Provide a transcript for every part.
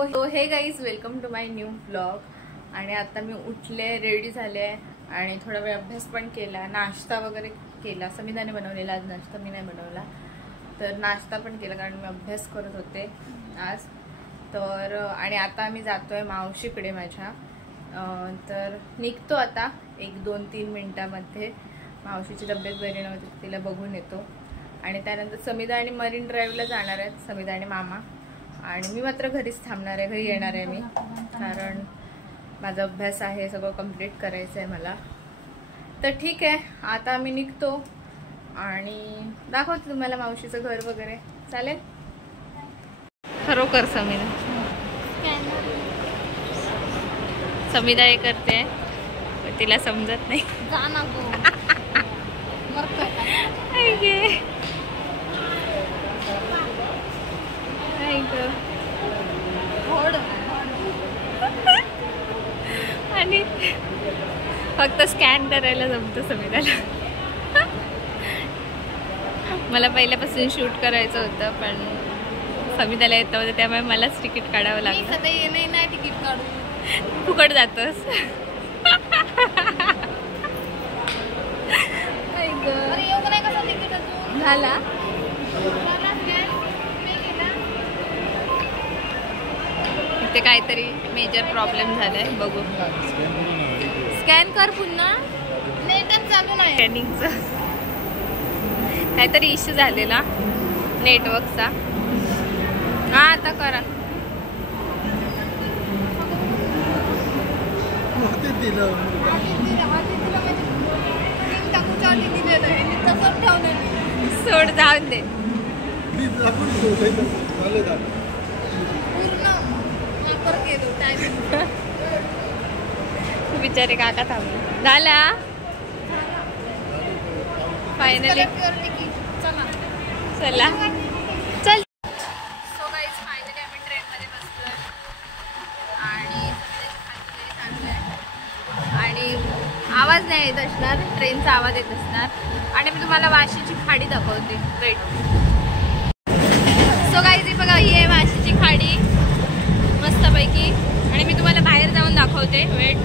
So hey guys, welcome to my new blog. आणि आता मी उठले, रेडी झाले आणि थोडा वेळ अभ्यास पण केला, नाश्ता वगैरे केला। समिधाने बनवलेला आज नाश्ता, मी नाही बनवला, तर नाश्ता पण केला कारण मी अभ्यास करत होते आज तर। आणि आता आम्ही जातोय मावशीकडे माझ्या, तर निघतो आता 1-2-3 मिनिटांमध्ये। मावशीची तब्येत बरी नव्हती, तिला बघून येतो आणि त्यानंतर समिधा आणि मरीन ड्राईव्हला जाणार आहेत, समिधा आणि मामा। आणि मी मात्र घरीच थांबणार आहे, घरी येणार आहे मी, कारण माझा अभ्यास आहे, सगळं कंप्लीट करायचं आहे मला। तर ठीक आहे, आता आम्ही निघतो आणि दाखवते तुम्हाला मावशीचं घर वगैरे, चालेल? खरोखर समिधा हे करते, तिला समजत नाही। आणि फक्त स्कॅन करायला जमतं समिधाला। मला पहिल्यापासून शूट करायचं होतं पण समिधाला येतं होतं, त्यामुळे मलाच तिकीट काढावं लागलं। नाही तिकीट काढू, फुकट जातोस। झाला इथे काहीतरी मेजर प्रॉब्लेम झालाय, बघू। स्कॅन कर पुन्हा, नेटच चालू नाही, स्कॅनिंगचं काहीतरी इश्यू झालेला नेटवर्कचा। हा आता करा। सोड, जाऊन दे। बिचारे काका थांबले, झाला फायनली, चला चल। सो गाईज, फायनली आम्ही ट्रेनमध्ये बसलोय आणि आवाज नाही येत असणार, ट्रेनचा आवाज येत असणार आणि मी तुम्हाला वाशीची खाडी दाखवते, वेट। सो गाईज, ही बघा, ही आहे वाशीची खाडी मस्तपैकी, आणि मी तुम्हाला बाहेर जाऊन दाखवते, वेट।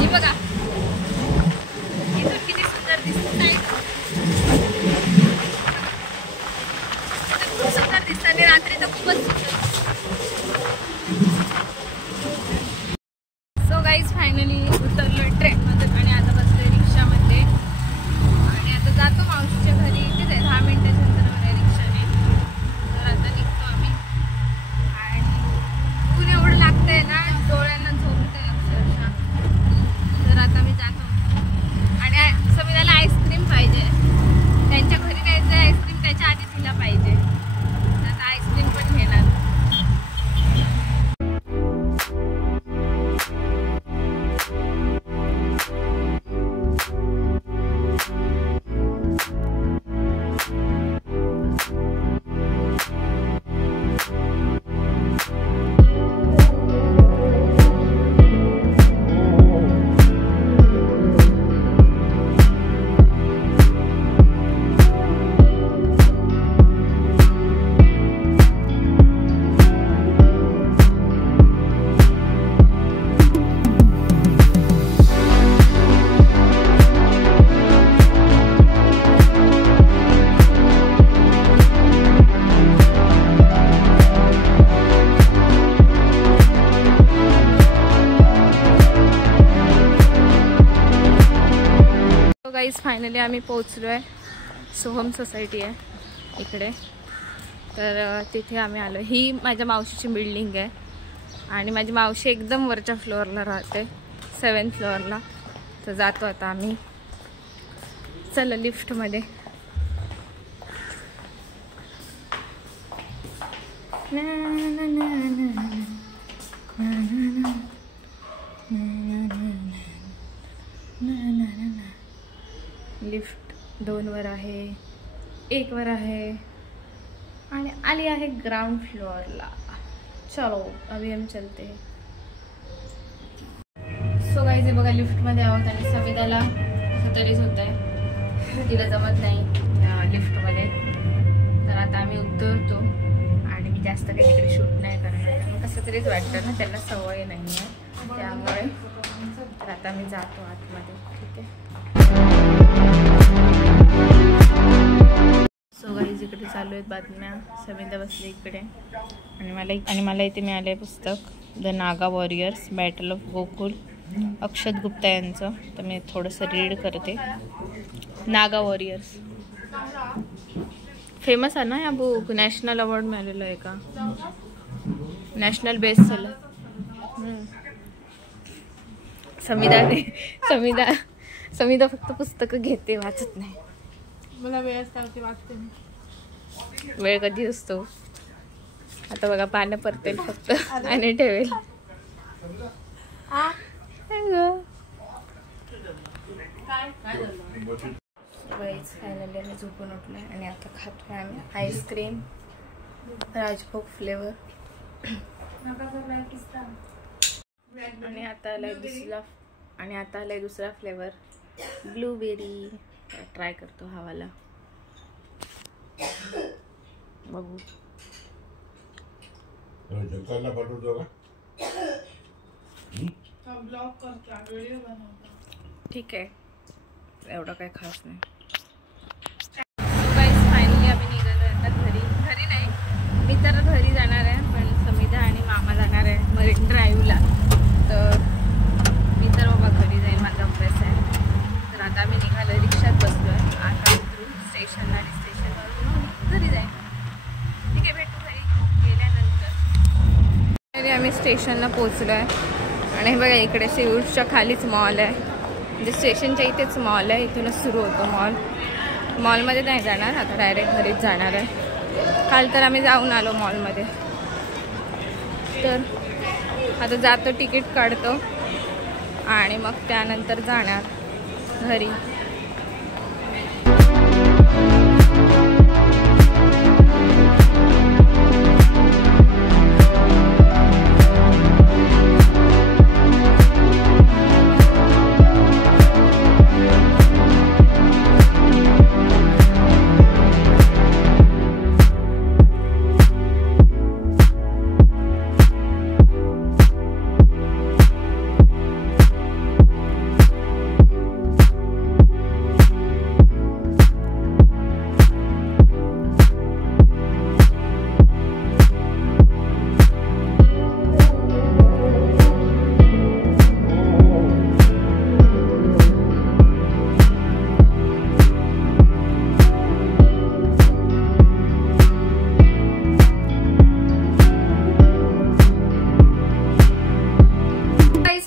ही बघा, इथून किती सुंदर दिसत आहे, खूप सुंदर दिसत आहे, रात्री तर खूपच सुंदर। सो गाईज, फायनली उतरलोय ट्रेनमध्ये आणि आता बसलोय रिक्षामध्ये आणि आता जातो मावशीच्या घरी। इथेच आहे, 10 मिनिटाच्या अंतरावर आहे रिक्षाने, तर आता निघतो आम्ही। आणि ऊन एवढं लागतंय ना, डोळ्यांना झोपतंय अक्षरशः, तर आता मी जातो। आणि समिधाला आईस्क्रीम पाहिजे, त्यांच्या घरी जायचं, आईस्क्रीम त्याच्या आधी तिला पाहिजे, आता आईस्क्रीम पण घेणार। गाईज, फायनली आम्ही पोहोचलो आहे, सोहम सोसायटी आहे इकडे, तर तिथे आम्ही आलो। ही माझ्या मावशीची बिल्डिंग आहे आणि माझी मावशी एकदम वरच्या फ्लोअरला राहते, 7th फ्लोअरला। तर जातो आता आम्ही, चला लिफ्टमध्ये। लिफ्ट 2 वर आहे, 1 वर आहे आणि आली आहे ग्राउंड फ्लोअरला। चलो अभी हम चलते हैं। सो गाइस, बघा लिफ्टमध्ये आहोत आणि समिधाला तरीच होत आहे, तिला जमत नाही लिफ्टमध्ये, तर आता आम्ही उतरतो आणि मी जास्त काही तिकडे शूट नाही करणार, मग कसं तरीच वाटतं ना, त्यांना सवय नाही आहे त्यामुळे. तर आता मी जातो आतमध्ये. ठीक आहे. सो गाईज इकडे चालू आहेत बातम्या. समिधा बसली इकडे आणि मला इथे मिळालं आहे पुस्तक the Naga warriors battle of Gokul, Akshat Gupta यांचं. तर मी थोडंसं रीड करते. नागा वॉरियर्स फेमस आहे ना हा बुक, नॅशनल अवॉर्ड मिळालेला आहे का, नॅशनल बेस्ट सेलर. समिधा फक्त पुस्तकं घेते, वाचत नाही. मला वेळ असते वाचते मी. वेळ कधी असतो आता बघा, पानं परतेल फक्त आणि ठेवेल. फायनली आम्ही झोपून उठलोय आणि आता खातोय आम्ही आईस्क्रीम राजभोग फ्लेवर. आणि आता आलाय दुसरा फ्लेवर ब्लूबेरी. ट्राय करतो हा वाला, बघू. ठीक आहे, एवढं काही खास नाही. फायनली आम्ही निघालो आता घरी नाही, मी तर घरी जाणार आहे, पण समिधा आणि मामा जाणार आहे मरीन ड्राईव्हला. तर मी तर बाबा घरी जाईल, माझा अभ्यास आहे. तर आता आम्ही निघालो, रिक्षात बसलो आहे. आता उतरू स्टेशनला आणि स्टेशनवरून घरी जाईल. ठीक आहे, भेटू घरी गेल्यानंतर. तरी आम्ही स्टेशनला पोचलो आहे आणि हे बघा इकडे सिऊटच्या खालीच मॉल आहे, म्हणजे स्टेशनच्या इथेच मॉल आहे, इथूनच सुरू होतो मॉल. मॉलमध्ये नाही जाणार आता, डायरेक्ट घरीच जाणार आहे. काल तर आम्ही जाऊन आलो मॉलमध्ये. तर आता जातो, तिकीट काढतो आणि मग त्यानंतर जाणार घरी.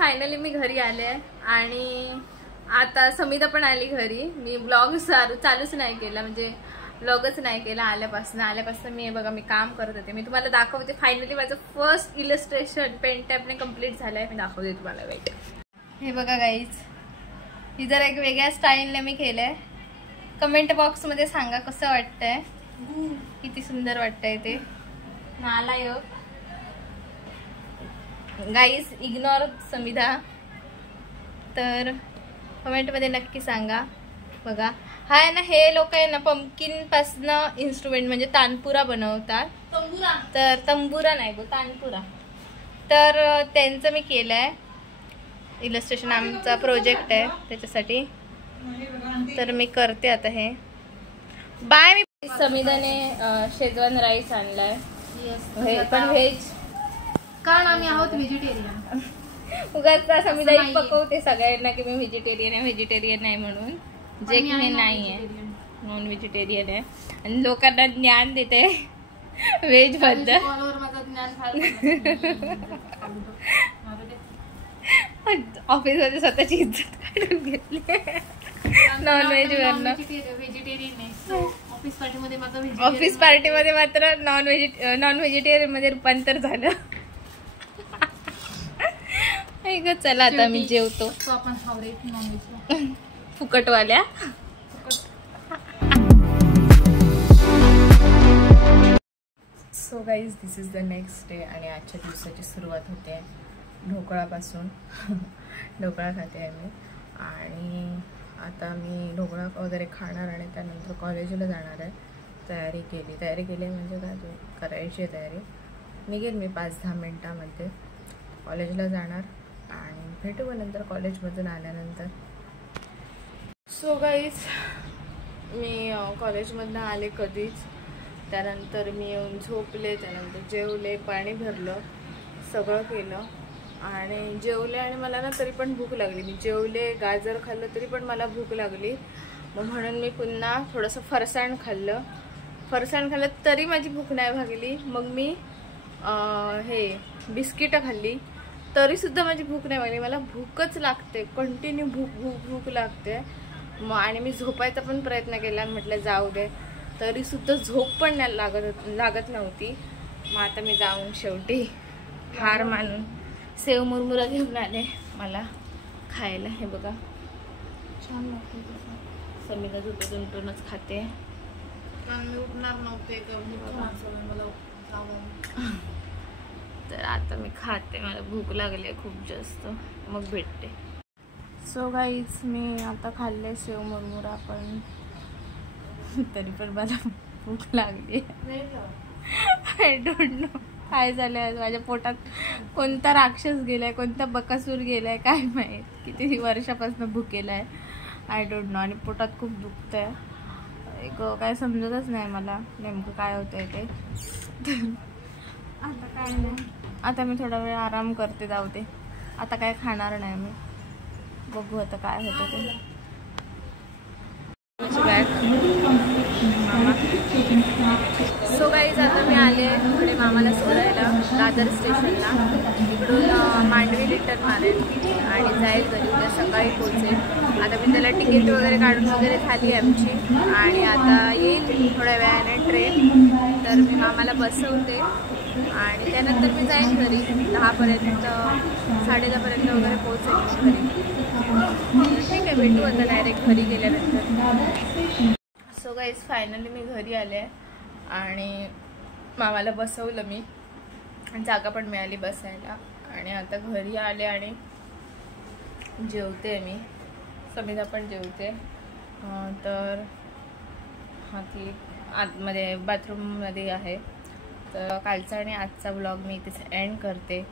फायनली मी घरी आले आणि आता समिधा पण आली घरी. मी ब्लॉग चालूच नाही केला, म्हणजे ब्लॉगच नाही केला आल्यापासून मी बघा मी काम करत होते. मी तुम्हाला दाखवते. फायनली माझं फर्स्ट इलस्ट्रेशन पेन टॅपने कम्प्लीट झालंय. मी दाखवते तुम्हाला. वेट, हे बघा गाईज, ही जर एक वेगळ्या स्टाईलने मी केलंय. कमेंट बॉक्स मध्ये सांगा कसं वाटतंय, किती सुंदर वाटतंय ते. नालायक गाईज, इग्नोर समिधा. तर कमेंटमध्ये नक्की सांगा. बघा हा आहे ना, हे लोक आहे ना पंपकिन पासनं इन्स्ट्रुमेंट म्हणजे तानपुरा बनवतात. तर तंबुरा नाही गो, तानपुरा. तर त्यांचं मी केलंय इलस्ट्रेशन. आमचा प्रोजेक्ट आहे त्याच्यासाठी. तर मी करते आता हे. बाय. मी समिधाने शेजवान राईस आणलाय, पण व्हेज, कारण आम्ही आहोत व्हेजिटेरियन. उगाच समिधा पकवते सगळ्यांना की मी व्हेजिटेरियन आहे म्हणून, जे की मी नाही आहे, नॉन व्हेजिटेरियन आहे. आणि लोकांना ज्ञान देते व्हेज बद्दल. ऑफिसमध्ये स्वतःची इज्जत काढून घेतली नॉन व्हेज वरनं. व्हेजिटेरियन आहे. ऑफिस पार्टीमध्ये मात्र नॉन व्हेजिटेरियन मध्ये रूपांतर झालं. चला आता मी जेवतो. आपण नॉनव्हेज फुकटवाल्या. So guys, this is the next day आणि आजच्या दिवसाची सुरुवात होते ढोकळापासून. ढोकळा खाते आहे मी आणि आता मी ढोकळा वगैरे खाणार आणि त्यानंतर कॉलेजला जाणार आहे. तयारी केली म्हणजे काय करायची आहे तयारी. निघेल मी 5-10 मिनटामध्ये, कॉलेजला जाणार आणि भेटू नंतर कॉलेजमधून आल्यानंतर. सो गाईज, मी कॉलेजमधून आले कधीच, त्यानंतर मी येऊन झोपले, त्यानंतर जेवले, पाणी भरलं, सगळं केलं आणि जेवले. आणि मला ना तरी पण भूक लागली. मी जेवले, गाजर खाल्लं तरी पण मला भूक लागली. मग म्हणून मी पुन्हा थोडंसं फरसाण खाल्लं तरी माझी भूक नाही भागली. मग मी हे बिस्किटं खाल्ली तरीसुद्धा माझी भूक नाही भागली. मला भूकच लागते, कंटिन्यू भूक लागते. मग आणि मी झोपायचा पण प्रयत्न केला, म्हटलं जाऊ दे, तरीसुद्धा झोप पण नाही लागत नव्हती. मग आता मी जाऊन शेवटी हार मानून सेव मुरमुरा घेऊन आले मला खायला. हे बघा, छान लागते. समीला झोपेतूनच खाते. मी उठणार नव्हते तर आता मी खाते, मला भूक लागली आहे खूप जास्त, मग भेटते. सो गाईज, मी आता खाल्ले सेव मुरमुरा, पण तरी पण मला भूक लागली. आय डोंट नो काय झालंय. माझ्या पोटात कोणता राक्षस गेलाय, कोणता बकासूर गेलाय काय माहीत. किती वर्षापासून भुकेला आहे, आय डोंट नो. आणि पोटात खूप दुखतंय, काय समजतच नाही मला नेमकं काय होतंय ते. आता काय नाही, आता मी थोडा वेळ आराम करते, जाऊ दे. आता काय खाणार नाही मी, बघू आता काय होतं ते. मामा. सो गाईज, आता मी आले थोडे मामाला सोडायला दादर स्टेशनला. इकडून मांडवी रिटर्न मारेल आणि जाईल घरी, उद्या सकाळी पोहोचेल. आता मी त्याला तिकीट वगैरे काढून वगैरे झाली आमची आणि आता येईल थोड्या वेळाने ट्रेन. तर मी मामाला बसवते आणि त्यानंतर मी जाईन घरी. 10पर्यंत 10:30पर्यंत वगैरे पोहोचेल घरी. ठीक आहे, भेटू आता डायरेक्ट घरी गेल्यानंतर. सो गाईज, फायनली मी घरी आले आणि मामाला बसवलं मी, जागा पण मिळाली बसायला. आणि आता घरी आले आणि जेवते मी, समीना पण जेवते. तर हा ती आतमध्ये बाथरूममध्ये आहे. तर कालचा आणि आजचा ब्लॉग मी इथेच एंड करते.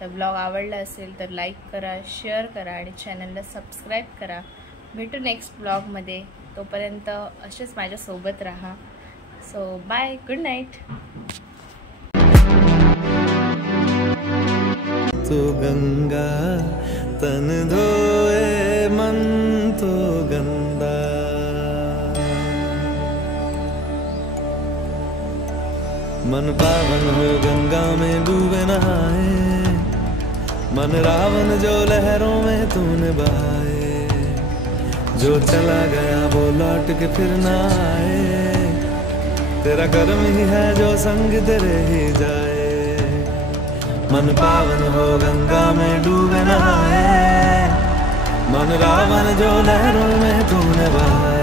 तर ब्लॉग आवडला असेल तर लाईक करा, शेअर करा आणि चॅनलला सबस्क्राईब करा. भेटू नेक्स्ट ब्लॉगमध्ये, तोपर्यंत असेच माझ्यासोबत राहा. So bye, good night. तो गंगा तन धोए मन तो गंदा, मन पावन हो गंगा में डूबे नहाए, मन रावण जो लहरों में तूने बहाए, जो चला गया वो लौट के फिर ना आए, तेरा कर्म ही है जो संग तेरे ही जाए। मन पावन हो गंगा में डूबे नहाए, मन रावण जो लहरों में तूने बहाए।